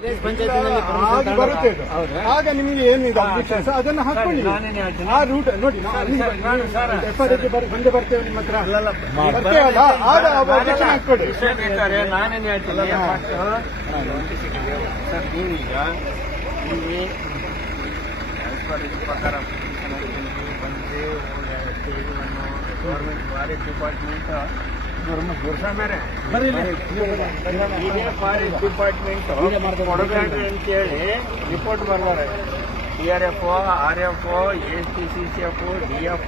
ಆಗಿ ಬರುತ್ತೆ. ಆಗ ನಿಮಗೆ ಏನಿದೆ ಅಬ್ಜೆಕ್ಷನ್ಸ್ ಅದನ್ನು ಹಾಕೊಳ್ಳಿ. ಆ ರೂಟ್ ನೋಡಿ ಬಂದೇ ಬರ್ತೇವೆ ನಿಮ್ಮ ಹತ್ರ ಬರ್ತೇವಲ್ಲ, ಆಗ ಅಬ್ಜೆಕ್ಷನ್ ಹಾಕೊಳ್ಳಿ. ನಾನೇನು ಹೇಳ್ತೀನಿ ಸರ್, ನೀವೀಗ ಇಲ್ಲಿ ಪ್ರಕಾರ ಬಂದು ಗೌರ್ಮೆಂಟ್ ಫಾರೆಸ್ಟ್ ಡಿಪಾರ್ಟ್ಮೆಂಟ್ ಬೇರೆ ಇದೇ ಫಾರೆಸ್ಟ್ ಡಿಪಾರ್ಟ್ಮೆಂಟ್ ಕೊಡಬೇಡ್ರಿ ಅಂತೇಳಿ ರಿಪೋರ್ಟ್ ಬರ್ತಾರೆ. TRF, RF, ACCF, DF,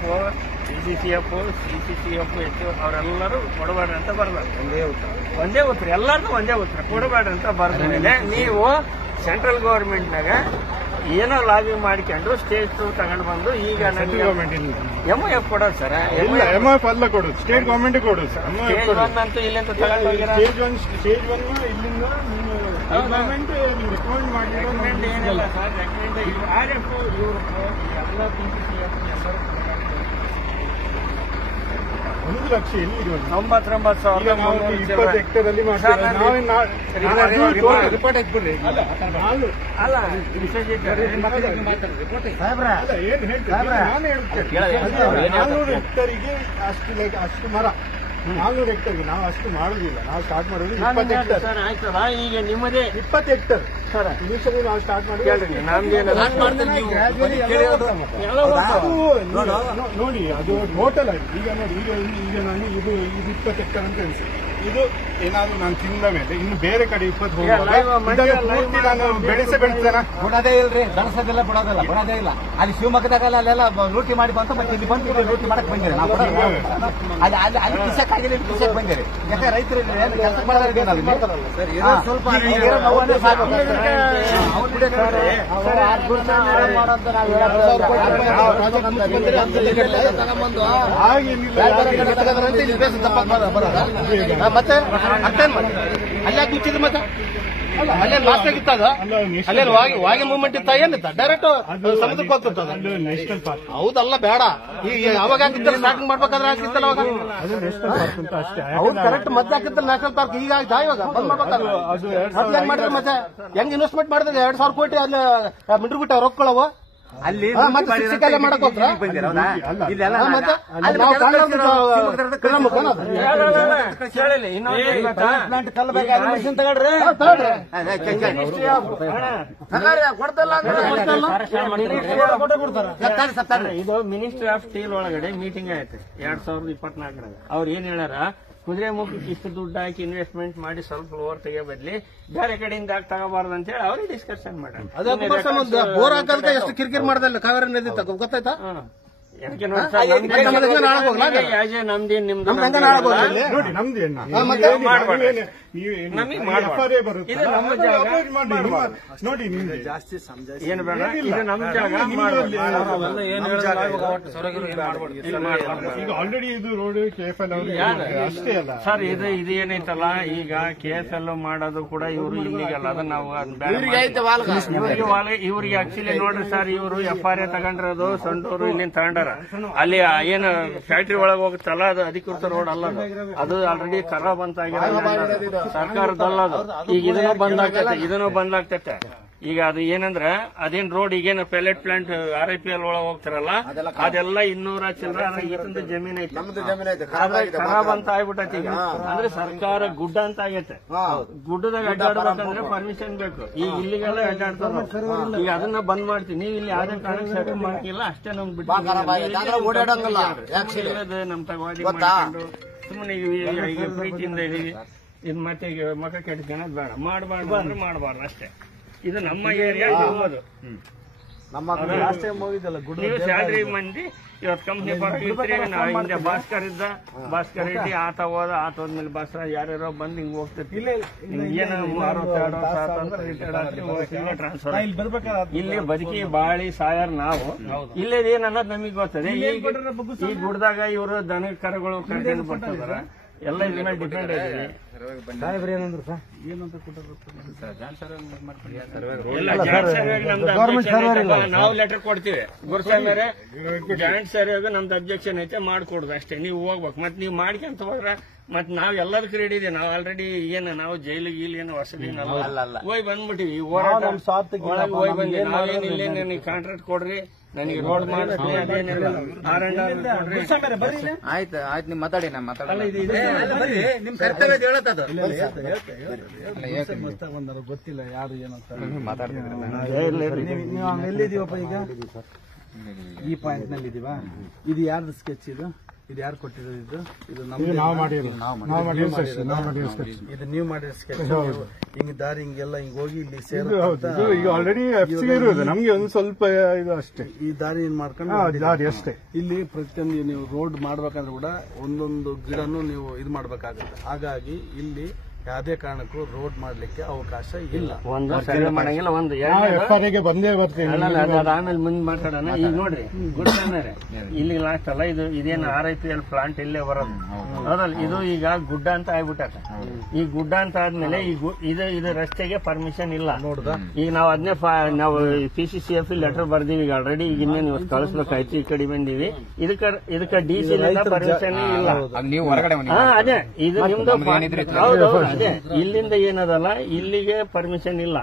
CCCF, CCCF ಅವರೆಲ್ಲರೂ ಕೊಡಬೇಡ್ರಿ ಅಂತ ಬರ್ತಾರೆ. ಒಂದೇ ಉತ್ತರ, ಎಲ್ಲರಿಗೂ ಒಂದೇ ಉತ್ತರ, ಕೊಡಬೇಡ್ರಿ ಅಂತ ಬರೆದ ಮೇಲೆ ನೀವು ಸೆಂಟ್ರಲ್ ಗೌರ್ಮೆಂಟ್ನಾಗ ಏನೋ ಲಾಬಿ ಮಾಡ್ಕೊಂಡು ಸ್ಟೇಟ್ ತಗೊಂಡು ಬಂದು ಈಗ MIF ಕೊಡೋದು ಸರ್. MIF ಅಲ್ಲ ಕೊಡೋದು, ಸ್ಟೇಟ್ ಗೌರ್ಮೆಂಟ್ ಕೊಡೋದು ಸರ್. ಸ್ಟೇಜ್ 1 ಅಂತೂ ಇಲ್ಲಿಂದ ತಗೊಂಡು ಸ್ಟೇಜ್ 1 ಇಲ್ಲಿಂದ ಗೌರ್ಮೆಂಟ್ ರೆಕಮೆಂಡ್ ಮಾಡಿಲ್ಲ ಏನಿಲ್ಲ ಸರ್. RF ಇವರು ಎಲ್ಲ PCCF ಎಲ್ಲರೂ 1 ಲಕ್ಷ ಎಲ್ಲಿ 99,000 20 ಹೆಕ್ಟೇರ್ ಅಲ್ಲಿ ಮಾಡ್ತಾರೆ. ರಿಪೋರ್ಟ್ ಹಾಕ್ಬಿಡ್ರಿ. ಅಲ್ಲ ವಿಶ್ವಜಿತ್ ಏನ್ ಹೇಳ್ತಾರೆ ನಾನು ಹೇಳ್ತೇನೆ. 400 ಹೆಕ್ಟೇರಿಗೆ ಅಷ್ಟು ಮರ, 400 ಹೆಕ್ಟೇರ್ಗೆ ನಾವು ಅಷ್ಟು ಮಾಡುದಿಲ್ಲ. ನಾವು ಸ್ಟಾರ್ಟ್ ಮಾಡೋದು 20 ಹೆಕ್ಟೇರ್ ಸರ್. ಆಯ್ತಲ್ಲ, ಈಗ ನಿಮ್ಮದೇ 20 ಹೆಕ್ಟೇರ್ ಸರ್. ಇನಿಷಿಯಲಿ ನಾವು ಸ್ಟಾರ್ಟ್ ಮಾಡಿ ನೋಡಿ, ಅದು ಟೋಟಲ್ ಆಗಿ ಈಗ ನೋಡಿ, ಈಗ ನಾನು ಇದು 20 ಹೆಕ್ಟೇರ್ ಅಂತ ಅನಿಸಿ, ಇದು ಏನಾದ್ರು ನಾನು ತಿಂದ ಮೇಲೆ ಇನ್ನು ಬೇರೆ ಕಡೆ 20 ಹೋಗಿ ನಾನು ಬೆಳೆಸ್ತೇನೆ. ಬಿಡೋದೇ ಇಲ್ರಿ, ದಣಸದೆಲ್ಲ ಬಿಡೋದೇ ಇಲ್ಲ. ಅಲ್ಲಿ ಶಿವಮೊಗ್ಗದಾಗ ಅಲ್ಲೆಲ್ಲ ಲೂಟಿ ಮಾಡಿ ಬಂತು, ಮತ್ತೆ ಇಲ್ಲಿ ಬಂದು ಲೂಟಿ ಮಾಡಕ್ ಬಂದಿರಿ. ನಾವು ಅಲ್ಲಿ ಕಿಸಕ್ ಆಗಿಲ್ಲ, ಕಿಸಕ್ ಬಂದಿರಿ. ಯಾಕೆ ರೈತರು ಕೆಲಸ ಮಾಡೋದ್ರಿಗೆ ಸ್ವಲ್ಪ ಮತ್ತೆ ಅರ್ಥೇನ್ ಮಾಡಿ ಅಲ್ಲಾಕ್ ಮುಚ್ಚಿದ್ರು. ಮತ್ತೆ ಅಲ್ಲೇ ಲಾಸ್ಟ್ ಆಗಿತ್ತ, ಅಲ್ಲೇ ವಾಗಿ ಮೂವ್ಮೆಂಟ್ ಇತ್ತ, ಏನಿತ್ತ ಡೈರೆಕ್ಟ್ ಸಮುದ್ರಕ್ಕೆ ಹೋಗ್ತಿರ್ತದ. ಹೌದಲ್ಲ, ಬೇಡ. ಈಗ ಅವಾಗ ಹಾಕಿದ್ದಲ್ಲಿ ಸ್ಟಾರ್ಟಿಂಗ್ ಮಾಡ್ಬೇಕಾದ್ರೆ ಹಾಕಿತ್ತಲ್ಲ ಅವಾಗ. ಹೌದು ಕರೆಕ್ಟ್, ಮತ್ತೆ ಹಾಕಿತ್ತಲ್ಲ ನ್ಯಾಷನಲ್ ಪಾರ್ಕ್. ಈಗ ಆಯ್ತಾ, ಇವಾಗ ಬಂದ್ ಮಾಡ್ಬೇಕಾದ್ರೆ ಹೆಂಗ್ ಮಾಡಿದ್ರೆ ಮತ್ತೆ ಹೆಂಗ್ ಇನ್ವೆಸ್ಟ್ಮೆಂಟ್ ಮಾಡಿದ್ರೆ 2,000 ಕೋಟಿ ಅಲ್ಲಿ ಮಿಡ್ರು ಬಿಟ್ಟ ರೊಕ್ಕಳವು ಅಲ್ಲಿ ಮಾಡಕ್ ಹೋಗ್ತಾರ. ಇದು ಮಿನಿಸ್ಟ್ರಿ ಆಫ್ ಸ್ಟೀಲ್ ಒಳಗಡೆ ಮೀಟಿಂಗ್ ಆಯ್ತು 2024. ಅವ್ರು ಏನ್ ಹೇಳ್ಯಾರ, ಕುದುರೆ ಮುಖಕ್ಕೆ ಇಷ್ಟು ದುಡ್ಡು ಹಾಕಿ ಇನ್ವೆಸ್ಟ್ಮೆಂಟ್ ಮಾಡಿ ಸ್ವಲ್ಪ ಲೋವರ್ ತೆಗಿಯೋ ಬದ್ಲಿ ಬೇರೆ ಕಡೆಯಿಂದ ಯಾಕೆ ತಗೋಬಾರ್ದು ಅಂತ ಹೇಳಿ ಅವ್ರಿಗೆ ಡಿಸ್ಕಷನ್ ಮಾಡ್ಯಾರ. ಬೋರ್ ಹಾಕಲ್ಕ ಎಷ್ಟು ಕಿರಿಕಿರಿ ಮಾಡ್ದಲ್ಲ ಕಾವೇರಿ ನದಿ ಗೊತ್ತಾಯ್ತಾ? ನಮ್ದೇನ್ ನಿಮ್ದು ನೋಡಿ, ನಮ್ದೇನು ನೋಡಿ, ನಿಮ್ದು ಜಾಸ್ತಿ ಏನು ಬೇಡ, ಇದು ನಮ್ ಜಾಗ. ಈಗ ಆಲ್ರೆಡಿ ಇದು ರೋಡ್ KFL ಅಷ್ಟೇ ಅಲ್ಲ ಸರ್. ಇದು ಏನೈತಲ್ಲ, ಈಗ KFL ಮಾಡೋದು ಕೂಡ ಇವರು ಇಲ್ಲಿಗಲ್ಲ. ಅದನ್ನ ನಾವು ಇವ್ರಿಗೆ ಆಕ್ಚುಲಿ ನೋಡ್ರಿ ಸರ್, ಇವರು FRA ತಗೊಂಡಿರೋದು ಸಂಡೂರು ಇಲ್ಲಿಂದ ತಗೊಂಡಾರ. ಅಲ್ಲಿ ಏನು ಫ್ಯಾಕ್ಟ್ರಿ ಒಳಗೆ ಹೋಗುತ್ತಲ್ಲ, ಅದು ಅಧಿಕೃತ ರೋಡ್ ಅಲ್ಲ. ಅದು ಆಲ್ರೆಡಿ ಖರಾಬ್ ಅಂತ ಆಗಿರೋ ಸರ್ಕಾರದಲ್ಲ ಅದು. ಈಗ ಇದನ್ನು ಬಂದಾಗ್ತೈತೆ. ಈಗ ಅದು ಏನಂದ್ರೆ ಅದೇನ್ ರೋಡ್ ಈಗೇನು ಪೆಲೆಟ್ ಪ್ಲಾಂಟ್ RIPL ಒಳಗೆ ಹೋಗ್ತಾರಲ್ಲ, ಅದೆಲ್ಲ 200 ಚಿಲ್ಲರೆ ಈತಂದು ಜಮೀನ್ ಐತೆ, ಖರಾಬ್ ಅಂತ ಆಗ್ಬಿಟ್ಟೈತಿ. ಈಗ ಅಂದ್ರೆ ಸರ್ಕಾರ ಗುಡ್ಡ ಅಂತ ಆಗೈತೆ. ಗುಡ್ಡದಾಗ ಅಡ್ಡಾಡ್ಬೇಕಂದ್ರೆ ಪರ್ಮಿಷನ್ ಬೇಕು. ಈಗ ಇಲ್ಲಿಗೆಲ್ಲ ಅಡ್ಡಾಡ್ತಾರ. ಈಗ ಅದನ್ನ ಬಂದ್ ಮಾಡ್ತೀವಿ. ನೀವು ಇಲ್ಲಿ ಯಾವ್ದೇ ಕಾರಣಕ್ಕೆ ಸೆಟಲ್ ಮಾಡ್ತಿಲ್ಲ ಅಷ್ಟೇ. ನಮ್ ಬಿಟ್ಟು ನಮ್ ತಗವಾದಿ ಮಾಡ್ಕೊಂಡು ಸುಮ್ಮನೆ ಈಗ ಪ್ರೀತಿಯಿಂದ ಇದು ಮತ್ತೆ ಈಗ ಮಕ್ಕ ಕೆಟ್ಟ ಬೇಡ, ಮಾಡಬಾರ್ದು ಅಂದ್ರೆ ಮಾಡಬಾರ್ದು ಅಷ್ಟೇ. ಇದು ನಮ್ಮ ಏರಿಯಾ. ನೀವು ಸ್ಯಾಲ್ರಿ ಮಂದಿ ಇವತ್ತು ಕಂಪ್ನಿ ಪರವಾಗಿರ್ತೀರಿ. ನಾವು ಹಿಂದೆ ಭಾಸ್ಕರ್ ಇದ್ದ, ಭಾಸ್ಕರ್ ರೆಡ್ಡಿ ಆತ ಹೋದ್ಮೇಲೆ ಭಾಸ್ಕರ್ ಯಾರ್ಯಾರೋ ಬಂದು ಹಿಂಗ್ ಹೋಗ್ತೈತಿ. ಏನು 62 ವರ್ಷ ಆತಂದ್ರೆ ರಿಟೈರ್ಡ್ ಆಗಿ ಟ್ರಾನ್ಸ್ಫರ್. ಇಲ್ಲಿ ಬದುಕಿ ಬಾಳಿ ಸಾಯಾರ ನಾವು. ಇಲ್ಲೇದ್ ಏನ್ ಅನ್ನೋದು ನಮಗ್ ಗೊತ್ತದೆ. ಈ ಗುಡ್ದಾಗ ಇವರು ದನ ಕರುಗಳು ಕರ್ಕೊಂಡು ಬರ್ತಿದಾರ. ಎಲ್ಲ ಇದ್ರ ಮೇಲೆ ಡಿಪೆಂಡ್ ಆಗಿದೆ. ನಾವು ಲೆಟರ್ ಕೊಡ್ತೀವಿ. ಗುರುಸ್ವಾಮಿ ಜಾಯಿಂಟ್ ಸರ್ವೆಗೆ ನಮ್ದು ಅಬ್ಜೆಕ್ಷನ್ ಐತೆ ಮಾಡ್ಕೊಡುದು ಅಷ್ಟೇ. ನೀವು ಹೋಗ್ಬೇಕು. ಮತ್ತೆ ನೀವು ಮಾಡ್ಕೊಂತ ಹೋದ್ರೆ ಮತ್ ನಾವ್ ಎಲ್ಲದಕ್ಕೂ ರೆಡಿ ಇದೆ. ನಾವ್ ಆಲ್ರೆಡಿ ನಾವು ಜೈಲಿಗೆ ಇಲ್ಲಿ ಏನು ವಸತಿ ಹೋಗಿ ಬಂದ್ಬಿಟ್ಟಿವಿ. ಹೋರಾಟ ಒಳಗೆ ಹೋಗಿ ಬಂದ್ವಿ. ನಾವೇನ್ ಇಲ್ಲೇ ನನಗೆ ಕಾಂಟ್ರಾಕ್ಟ್ ಕೊಡ್ರಿ, ನನಗೆ ರೋಡ್ ಮಾಡಿಸ್ರಿ, ಅದೇನಿಲ್ಲ ಆಯ್ತು ಆಯ್ತು, ನೀವು ಮಾತಾಡಿ. ನಾ ಮಾತಾಡಲ್ಲ, ನಿಮ್ ಕರ್ತವ್ಯ ಹೇಳತ್ತದ ಗೊತ್ತಿಲ್ಲ ಯಾರು ಏನಂತ ಮಾತಾಡ್ತಿದ್ರೆ ನೀವು ಎಲ್ಲಿದೀವಪ್ಪ ಈಗ? ಈ ಪಾಯಿಂಟ್ ನಲ್ಲಿ ಇದೀವಾ? ಇದು ಯಾರ್ದು ಸ್ಕೆಚ್? ಇದು ಯಾರು ಕೊಟ್ಟಿರೋದು? ಇದು ನಾವು ಮಾಡಿರೋ ಇದು ನೀವು ಮಾಡಿರೋ ಸ್ಕೆಚ್. ಹಿಂಗ್ ದಾರಿ ಹಿಂಗೆಲ್ಲ ಹಿಂಗ್ ಹೋಗಿ ಇಲ್ಲಿ ಈಗ ಆಲ್ರೆಡಿ ಇರೋದು ನಮ್ಗೆ ಒಂದು ಸ್ವಲ್ಪ ಇದು ಅಷ್ಟೇ. ಈ ದಾರಿ ಏನ್ ಮಾಡ್ಕೊಂಡು ದಾರಿ ಅಷ್ಟೇ. ಇಲ್ಲಿ ಪ್ರತಿಯೊಂದು ನೀವು ರೋಡ್ ಮಾಡ್ಬೇಕಂದ್ರೆ ಕೂಡ ಒಂದೊಂದು ಗಿಡನು ನೀವು ಇದು ಮಾಡ್ಬೇಕಾಗುತ್ತೆ. ಹಾಗಾಗಿ ಇಲ್ಲಿ ಯಾವುದೇ ಕಾರಣಕ್ಕೂ ರೋಡ್ ಮಾಡ್ಲಿಕ್ಕೆ ಅವಕಾಶ ಇಲ್ಲ. ಒಂದು ಸರ್ವೆ ಮಾಡಂಗಿಲ್ಲ. ಒಂದು FRA ಬಂದೇ ಬರ್ತೀನಿ. ಆಮೇಲೆ ಮುಂದೆ ಮಾತಾಡೋಣ. ಈಗ ನೋಡ್ರಿ ಗುಡ್ಡ ಇಲ್ಲಿ ಲಾಸ್ಟ್ ಅಲ್ಲ ಇದು. ಇದೇನು RIPL ಪ್ಲಾಂಟ್ ಇಲ್ಲೇ ಬರೋದು ಹೌದಲ್ಲ. ಇದು ಈಗ ಗುಡ್ಡ ಅಂತ ಆಗ್ಬಿಟ್ಟ. ಈ ಗುಡ್ಡ ಅಂತ ಆದ್ಮೇಲೆ ಇದು ರಸ್ತೆಗೆ ಪರ್ಮಿಷನ್ ಇಲ್ಲ. ಈಗ ನಾವು ಅದನ್ನೇ ನಾವು PCCF ಲೆಟರ್ ಬರ್ದೀವಿ ಈಗ ಆಲ್ರೆಡಿ. ಈಗ ಇನ್ನೇ ನೀವು ಕಳಿಸ್ಬೇಕಾಯ್ತು. ಈ ಕಡೆ ಬಂದೀವಿ. ಇದಕ್ಕೆ DC ಪರ್ಮಿಷನ್ ಇಲ್ಲ. ನೀವು ಹೊರಗಡೆ ಅದೇ ಇದು ನಿಮ್ದು ಹೌದು. ಅದೇ ಇಲ್ಲಿಂದ ಏನದಲ್ಲ, ಇಲ್ಲಿಗೆ ಪರ್ಮಿಷನ್ ಇಲ್ಲ.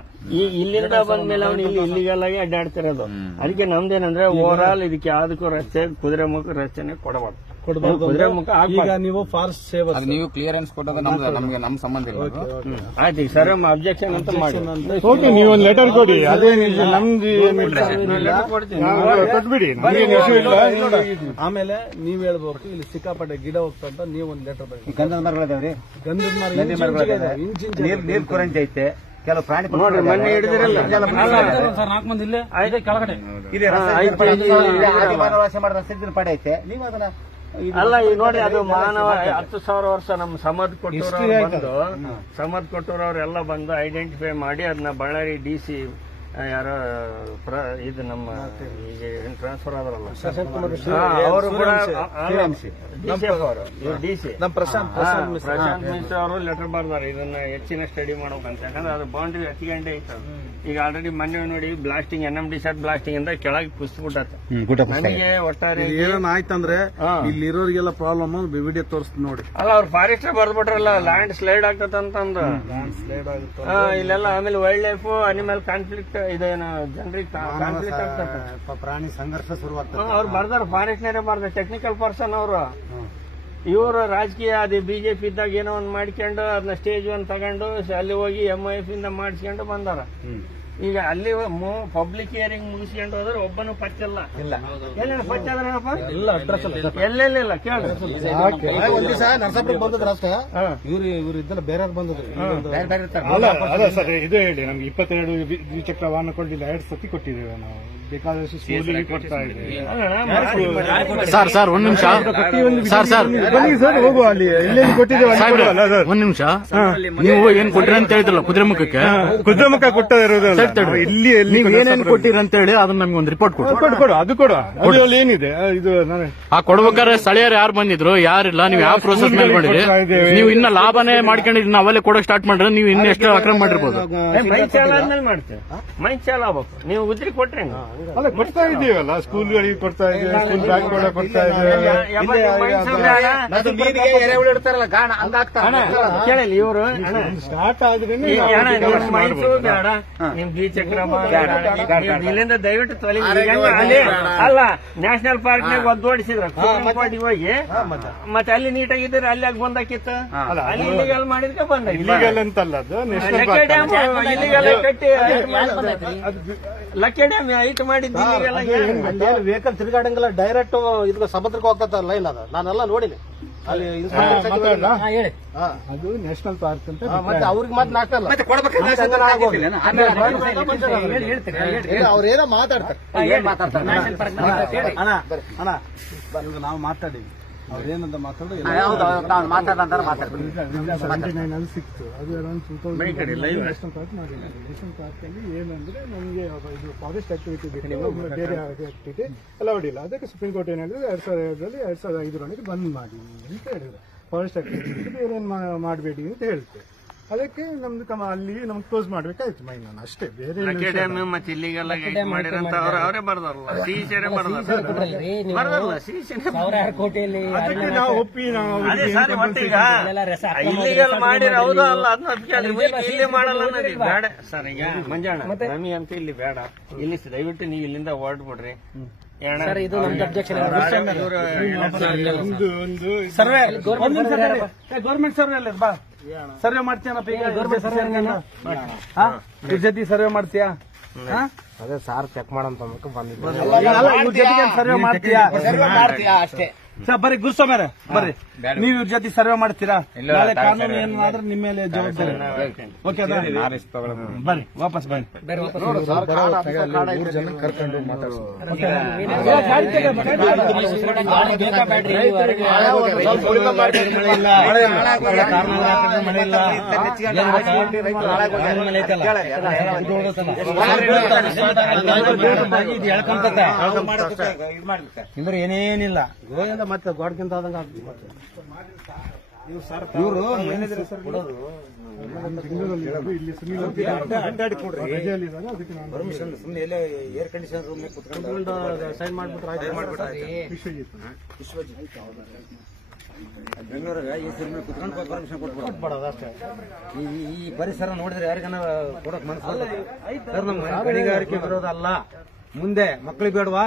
ಇಲ್ಲಿಂದ ಬಂದ್ಮೇಲೆ ಅವ್ನು ಇಲ್ಲಿಗೆಲ್ಲ ಅಡ್ಡಾಡ್ತಿರೋದು. ಅದಕ್ಕೆ ನಮ್ದೇನಂದ್ರೆ ಓವರ್ ಆಲ್ ಇದಕ್ಕೆ ಯಾವ್ದಕ್ಕೂ ರಸ್ತೆ ಕುದುರೆಮುಖ ರಸ್ತೆನೆ ಕೊಡಬಾರ್ದು. ಕುದುರೆಮುಖ ಈಗ ನೀವು ಫಾರೆಸ್ಟ್ ಸೇವರ್ ನೀವು ಕ್ಲಿಯರೆನ್ಸ್ ಕೊಟ್ಟದ ನಮ್ಗೆ ನಮ್ ಸಂಬಂಧ ಇಲ್ಲ. ಆಯ್ತು, ಈಗ ಸರ್ ಅಬ್ಜೆಕ್ಷನ್ ಅಂತ ಮಾಡಿ ನೀವು ಒಂದು ಲೆಟರ್ ಕೊಡಿ. ಅದೇನಿಲ್ಲ, ನಮ್ದು ಕೊಟ್ಬಿಡಿ. ಆಮೇಲೆ ನೀವ್ ಹೇಳ್ಬೇಕು ಇಲ್ಲಿ ಸಿಕ್ಕಾಪಟ್ಟೆ ಗಿಡ ಹೋಗ್ತಂತ ನೀವು ಒಂದು ಲೆಟರ್ ಬರೀ. ಗಂಧದ ಮರಗಳಿದಾವ್ರಿ, ಗಂಧದ ಮರ ನೀರ್ ಕೊರಂಜಿ ಐತೆ, ಕೆಲವು ಪ್ರಾಣಿ ನೋಡ್ರಿ ಮೊನ್ನೆ ಹಿಡಿದಿರಲ್ಲ ಮಾಡೋ ರಸ್ತೆ ಪಡೆ ಐತೆ. ನೀವು ಅದನ್ನ ಅಲ್ಲ ಈಗ ನೋಡಿ, ಅದು ಮಾನವ 10,000 ವರ್ಷ ನಮ್ಮ ಸಮದ್ ಕೊಟ್ಟವ್ರೆಲ್ಲ ಬಂದು ಐಡೆಂಟಿಫೈ ಮಾಡಿ ಅದನ್ನ ಬಳ್ಳಾರಿ DC ಯಾರೋ ಇದು ನಮ್ಮ ಈಗ ಟ್ರಾನ್ಸ್ಫರ್ ಆದ್ರಲ್ಲ ಅವರು ಕೂಡ DC ಪ್ರಶಾಂತ್ ಮಿಶ್ರಾ ಅವರು ಲೆಟರ್ ಬರ್ದಾರೆ ಇದನ್ನ ಹೆಚ್ಚಿನ ಸ್ಟಡಿ ಮಾಡ್ಬೇಕಂತ. ಯಾಕಂದ್ರೆ ಅದು ಬೌಂಡ್ರಿ ಹತ್ತಿಗಂಟೆ ಐತೆ. ಈಗ ಆಲ್ರೆಡಿ ಮೊನ್ನೆ ನೋಡಿ ಬ್ಲಾಸ್ಟಿಂಗ್ NMD ಸೆಟ್ ಬ್ಲಾಸ್ಟಿಂಗ್ ಇಂದ ಕೆಳಗೆ ಕುಸಿದ್ಬಿಟ್ಟೆ. ನನಗೆ ಒಟ್ಟಾರೆ ಏನ ಆಯ್ತಂದ್ರೆ ಇಲ್ಲಿರೋರಿಗೆಲ್ಲ ಪ್ರಾಬ್ಲಮ್ ವಿಡಿಯೋ ತೋರಿಸ್ತು ನೋಡಿ. ಅಲ್ಲ ಅವ್ರು ಫಾರೆಸ್ಟ್ ಬರ್ದ್ಬಿಟ್ರಲ್ಲ, ಲ್ಯಾಂಡ್ ಸ್ಲೈಡ್ ಆಗ್ತದಂತಂದು ಸ್ಲೈಡ್ ಆಗುತ್ತೆ ಇಲ್ಲೆಲ್ಲ. ಆಮೇಲೆ ವೈಲ್ಡ್ ಲೈಫ್ ಅನಿಮಲ್ ಕಾನ್ಫ್ಲಿಕ್ಟ್ ಇದೇನು ಜನರಿಗೆ ಕಾನ್ಫ್ಲಿಕ್ಟ್ ಆಗ್ತದೆ, ಪ್ರಾಣಿ ಸಂಘರ್ಷ ಶುರುವಾಗ್ತದೆ. ಅವ್ರು ಬರ್ದಾರ, ಫಾರೆಸ್ಟ್ನರೇ ಬರ್ದಾರ, ಟೆಕ್ನಿಕಲ್ ಪರ್ಸನ್ ಅವರು. ಇವರು ರಾಜಕೀಯ ಅದೇ BJP ಇದ್ದಾಗ ಏನೋ ಒಂದು ಮಾಡ್ಕೊಂಡು ಅದನ್ನ ಸ್ಟೇಜ್ ಒಂದು ತಗೊಂಡು ಅಲ್ಲಿ ಹೋಗಿ MIF ಇಂದ ಮಾಡಿಸ್ಕೊಂಡು ಬಂದಾರ. ಈಗ ಅಲ್ಲಿ ಪಬ್ಲಿಕ್ ಹಿಯರಿಂಗ್ ಮುಗಿಸ್ಕೊಂಡು ಹೋದ್ರೆ ಒಬ್ಬನು ಪಚ್ಚಿಲ್ಲ. ಎಲ್ಲೇನು ಪಚ್ಚದ್ರಪ್ಪ? ಎಲ್ಲೆಲ್ಲಿಲ್ಲ ಕೇಳ್ರಿ. ಒಂದ್ ದಿವಸ ನರಸಾಪುರಕ್ಕೆ ಬಂದದ್ರ ಅಷ್ಟ ಇವ್ರು ಇದ್ದಲ್ಲ ಬೇರೆ ಬಂದದ್ರು. ಅಲ್ಲ ಸರ್, ಇದು ಹೇಳಿ, ನಮ್ಗೆ 22 ದ್ವಿಚಕ್ರ ವಾಹನ ಕೊಡ್ಲಿಲ್ಲ, 2 ಸತಿ ಕೊಟ್ಟಿದ್ದೇವೆ ನಾವು. ಬೇಕಾದಷ್ಟು ಸ್ಕೂಲಿಗೆ ಕೊಡ್ತಾ ಇದ್ದೇವೆ. ಸರ್ ಒಂದ್ ನಿಮಿಷ ಬನ್ನಿ ಸರ್, ಹೋಗುವ. ಅಲ್ಲಿ ಎಲ್ಲೆಲ್ಲಿ ಕೊಟ್ಟಿದ್ದೇವೆ ಒಂದ್ ನಿಮಿಷ. ನೀವು ಏನ್ ಕೊಟ್ಟಿರ ಅಂತ ಹೇಳಿದ್ರಲ್ಲ ಕುದುರೆಮುಖಕ್ಕೆ, ಕುದುರೆಮುಖ ಕೊಟ್ಟ ಇರೋದಲ್ಲ ಇಲ್ಲಿ ನೀವು ಏನೇನ್ ಕೊಟ್ಟಿರ ಅಂತ ಹೇಳಿ ಅದನ್ನ ನಮ್ಗೆ ಒಂದು ರಿಪೋರ್ಟ್ ಕೊಡು. ಅದು ಕೊಡು. ಏನಿದೆ ಇದು ಆ ಕೊಡ್ಬೇಕಾದ್ರೆ ಸ್ಥಳೀಯರು ಯಾರು ಬಂದಿದ್ರು ಯಾರಿಲ್ಲ, ನೀವು ಯಾವ ಪ್ರೋಸೆಸ್ ಮೇಲೆ ಮಾಡಿದ್ರಿ? ನೀವು ಇನ್ನ ಲಾಭನೇ ಮಾಡ್ಕೊಂಡಿದ್ರಿ, ನಾವಲ್ಲೇ ಕೊಡೋಕೆ ಸ್ಟಾರ್ಟ್ ಮಾಡಿದ್ರೆ ನೀವು ಇನ್ನ ಎಷ್ಟು ಅಕ್ರಮ ಮಾಡಿರ್ಬೋದು. ಮೈ ಚಾಲ ಆದ್ಮೇಲೆ ಮಾಡ್ತೇವೆ. ಮೈ ಚಾಲ ಆಗ್ಬೇಕು. ನೀವು ಉದ್ರಿ ಕೊಟ್ರೆ ಅಲ್ಲ ಕೊಡ್ತಾ ಇದೀವಲ್ಲ, ಸ್ಕೂಲ್ಗಳಿಗೆ ಕೊಡ್ತಾ ಇದ್ದೇವೆ, ಸ್ಕೂಲ್ ಬ್ಯಾಗ್ ಕೂಡ ಕೊಡ್ತಾ ಇದ್ದೇವೆ. ಕೇಳಲಿ ಇವರು ಸ್ಟಾರ್ಟ್ ಆದ್ರೆ ಮೈಸೂರು ಬೇಡ, ನಿಮ್ ದ್ವಿಚಕ್ರ ಇಲ್ಲಿಂದ ದಯವಿಟ್ಟು ತೊಲಗಿ. ಅಲ್ಲ ನ್ಯಾಷನಲ್ ಪಾರ್ಕ್ ನಾಗ ಒದ್ದೋಡಿಸಿದ್ರ ಹೋಗಿ ಮತ್ತೆ ಅಲ್ಲಿ ನೀಟಾಗಿದ್ರೆ ಅಲ್ಲಿ ಆಗಿ ಬಂದಾಕಿತ್ತು. ಅಲ್ಲಿ ಇಲ್ಲಿಗಲ್ ಮಾಡಿದ್ಕೆ ಬಂದ. ಇಲ್ಲಿಗಲ್ ಅಂತಲ್ಲ, ಅದು ನ್ಯಾಷನಲ್ ಡ್ಯಾಮ್ ಇಲ್ಲಿಗೆಲ್ಲ ಕಟ್ಟಿ ಲಕ್ಕೆ ಡ್ಯಾಮ್ ಐಟ್ ಮಾಡಿದ್ದು. ವೆಹಿಕಲ್ ತಿರುಗಾಡಂಗಿಲ್ಲ, ಡೈರೆಕ್ಟ್ ಇದು ಸಮುದ್ರಕ್ಕೆ ಹೋಗ್ತದ ಲೈನ್ ಅದ. ನಾನೆಲ್ಲ ನೋಡಿನಿ ಅಲ್ಲಿ. ಹೇಳಿ, ಅದು ನ್ಯಾಷನಲ್ ಪಾರ್ಕ್ ಅಂತ. ಮತ್ತೆ ಅವ್ರಿಗೆ ಮಾತ್ರ ಅವ್ರೇನೋ ಮಾತಾಡ್ತಾರೆ. ನಾವು ಮಾತಾಡಿವಿ, ಅವ್ರೇನಂತ ಮಾತಾಡೋದು ಸಿಕ್ತು. ಅದು ಅರೌಂಡ್ 2000 ನ್ಯಾಷನಲ್ ಪಾರ್ಕ್ ಮಾಡಿಲ್ಲ. ನ್ಯಾಷನಲ್ ಪಾರ್ಕ್ ಅಲ್ಲಿ ಏನಂದ್ರೆ ನಮಗೆ ಇದು ಫಾರೆಸ್ಟ್ ಆಕ್ಟಿವಿಟಿ ಬೇಕು, ಬೇರೆ ಆಕ್ಟಿವಿಟಿ ಅಲೌಡ್ ಇಲ್ಲ. ಅದಕ್ಕೆ ಸುಪ್ರೀಂ ಕೋರ್ಟ್ ಏನ್ ಹೇಳಿದ್ರೆ 2005ರಲ್ಲಿ 2005 ಬಂದ್ ಮಾಡಿ ಅಂತ ಹೇಳಿದ್ರು. ಫಾರೆಸ್ಟ್ ಆಕ್ಟಿವಿಟಿ ಬೇರೆ ಏನ್ ಮಾಡಬೇಡಿ ಅಂತ ಹೇಳ್ತೇವೆ. ಅದಕ್ಕೆ ನಮ್ದು ಅಲ್ಲಿ ನಮ್ಗೆ ಕ್ಲೋಸ್ ಮಾಡ್ಬೇಕಾಯ್ತು ಮೈನ್ ನಾನು ಅಷ್ಟೇ, ಬೇರೆ ಡ್ಯಾಮ್ ಮತ್ತೆ ಇಲ್ಲಿಗೆಲ್ಲ ಗೈಡ್ ಮಾಡಿರಂತ ಅವರೇ ಬರ್ದಾರಲ್ಲ, ಸಿಇಸಿರೇ ಬರ್ದಾರಲ್ಲ ಕೋಟಿಯಲ್ಲಿ ನಾವು ಒಪ್ಪಿ ನಾವು ಅದೇ ಸರ್ ಮತ್ತೀಗ ಇಲ್ಲಿಗೆಲ್ಲ ಮಾಡಿರ ಹೌದಾ ಅಲ್ಲ ಅದನ್ನ ಇಲ್ಲಿ ಮಾಡಲ್ಲ ಅನ್ನೋದು ಬೇಡ ಸರ್. ಈಗ ಮಂಜಾಣ ನಮಗೆ ಅಂತ ಇಲ್ಲಿ ಬೇಡ, ಇಲ್ಲಿ ದಯವಿಟ್ಟು ನೀವು ಇಲ್ಲಿಂದ ಹೊರಡ್ಬಿಡ್ರಿ. ಇದು ನಮ್ದು ಅಬ್ಜೆಕ್ಷನ್. ಸರ್ವೆ ಗೌರ್ಮೆಂಟ್ ಸರ್ವೆ ಅಲ್ಲ ಬಾ, ಸರ್ವೆ ಮಾಡ್ತೀಯನಪ್ಪ ಈಗ ಇವ್ರ ಜೊತೆ ಸರ್ವೆ ಮಾಡ್ತೀಯಾ? ಅದೇ ಸಾರ್ ಚೆಕ್ ಮಾಡಂತ ಬಂದಿದ್ದೆ. ಇವ್ರ ಜೊತೆಗೆ ಸರ್ವೆ ಮಾಡ್ತೀಯಾ? ಅಷ್ಟೇ ಸರ್ ಬರ್ರಿ ಗುರುಸ್ವಾಮಿ ಬರ್ರಿ, ನೀವು ಇವ್ರ ಜೊತೆ ಸರ್ವೆ ಮಾಡ್ತೀರಾ? ನಾಳೆ ಕಾನೂನು ಏನಾದ್ರೂ ನಿಮ್ಮ ಮೇಲೆ ಜವಾಬ್ದಾರಿ. ಓಕೆ ಬರ್ರಿ, ವಾಪಸ್ ಬನ್ನಿ. ಕರ್ಕೊಂಡು ಮಾತಾಡ್ಸೋದು ಅಂದ್ರೆ ಏನೇನಿಲ್ಲ ಮತ್ತೆ ಗೋಡ್ಕಿಂತ ಆದಂಗ ಇವರು ಇಲ್ಲಿ ಸುನೀಲ್ ಅಡ್ಡಾಡಿ ಕೊಡ್ರಿ ರಜೆಯಲ್ಲಿದ್ದಾಗ ಅದಕ್ಕೆ ನಾನು ಪರ್ಮಿಷನ್ ಸುಮ್ಮನೆ ಎಲ್ಲೇ ಏರ್ ಕಂಡೀಷನ್ ರೂಮ್ ಕುತ್ಕೊಂಡು ಸೈನ್ ಮಾಡ್ಬಿಟ್ರೆ ವಿಶ್ವಜಿತ್ ಬೆಂಗಳೂರಿಗೆ ಈ ರೂಮ್ ಕುತ್ಕೊಂಡು ಪರ್ಮಿಷನ್ ಕೊಟ್ಬಿಡೋದು ಅಷ್ಟೇ. ಈ ಪರಿಸರ ನೋಡಿದ್ರೆ ಯಾರಿಗಾನ ಕೊಡಕ್ ಮನಸ್ಸು ಸರ್, ನಮ್ಗೆ ಗಣಿಗಾರಿಕೆ ಬರೋದಲ್ಲ, ಮುಂದೆ ಮಕ್ಳಿಗೆ ಬೇಡವಾ,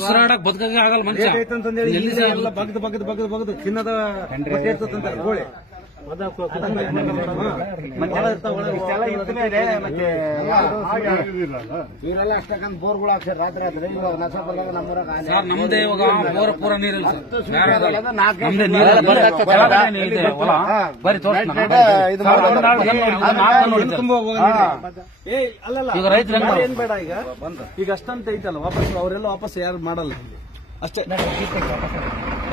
ಉಸಿರಾಡಕ್ ಬದುಕಾಗ ಆಗಲ್ಲ ಮನುಷ್ಯ ಐತಂತಂದೇಳಿ ಎಲ್ಲ ಬಗ್ದು ಚಿನ್ನದ ಬಟ್ಟೆ ಇರ್ತಂತಾರೆ ಗೋಳೆ ಇವರೆಲ್ಲ ಅಷ್ಟಕ್ಕಂತ ಬೋರ್ಗಳು ಹಾಕ್ಸಾರ ರಾತ್ರಿ ರಾತ್ರಿ. ಇವಾಗ ನಸಬಲ್ಲಾಗ ನಮ್ಮೂರಾಗ ನಮ್ದೇ ಇವಾಗ ಬೋರ್ ಪೂರ ನೀರಿಲ್ಲ ಈಗ ರೈತರು ಏನ್ ಬೇಡ, ಈಗ ಅಷ್ಟಂತ ಐತಲ್ಲ ವಾಪಸ್ ಅವರೆಲ್ಲ ವಾಪಸ್ ಯಾರು ಮಾಡಲ್ಲ ಅಷ್ಟೇ,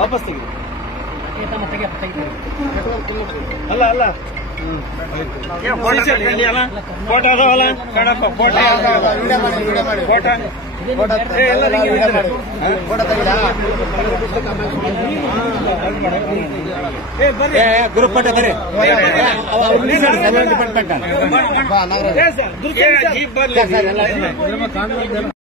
ವಾಪಸ್ ತೆಗಿ. ಅಲ್ಲ ಫೋಟೋ ಅದಾವಲ್ಲ ಕಣಪ್ಪ, ಫೋಟೋ ಗ್ರೂಪ್ ಫೋಟೋ ಬರ್ರಿ.